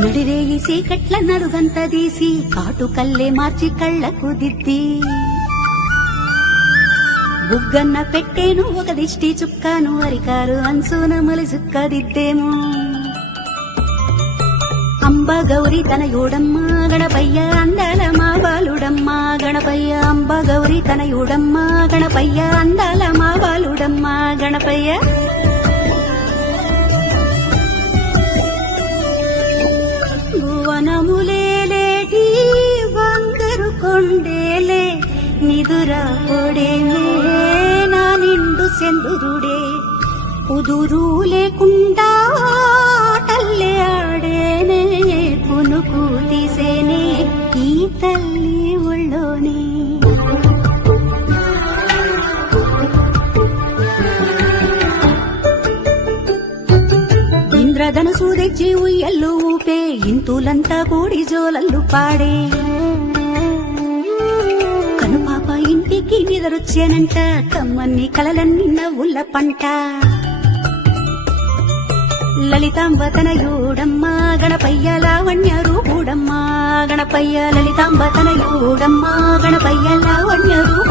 నడిరేయి సీకట్ల నడుగంత దీసి కాటు కల్లే మార్చి కళ్ళకు దిద్ది బుగ్గన్న పెట్టేను ఒక దిష్టి చుక్కాను అరికారు అంచున మలిసుక్క దిద్దేమో అంబ గౌరి తనయుడమ్మ గణపయ్య అందాల మా బాలుడమ్మ గణపయ్య అంబ గౌరి తనయుడమ్మ గణపయ్య అందాల మా బాలుడమ్మ గణపయ్య భువనములేటి బంగారు కొండేలే నిదురా పొడేమే నా నిండు సెందురుడే కుదురు లేకుండా ఆటల్లే ఆడేనే పునుకు తీసేనే ఈ తల్లి ఒళ్ళోనే ఇంద్రధనుసు తెచ్చి ఉయ్యల్లు ఊపే ఇంతులంతా కూడి జోలల్లు పాడే కనుపాప ఇంటికి నిదరొచ్చేనంట కమ్మన్ని కలలన్నీ నవ్వుల పంట లలితాంబ తనయుడమ్మ గణపయ్య లావణ్య రూపుడమ్మ గణపయ్య లలితాంబ తనయుడమ్మ గణపయ్య లావణ్య రూపుడమ్మ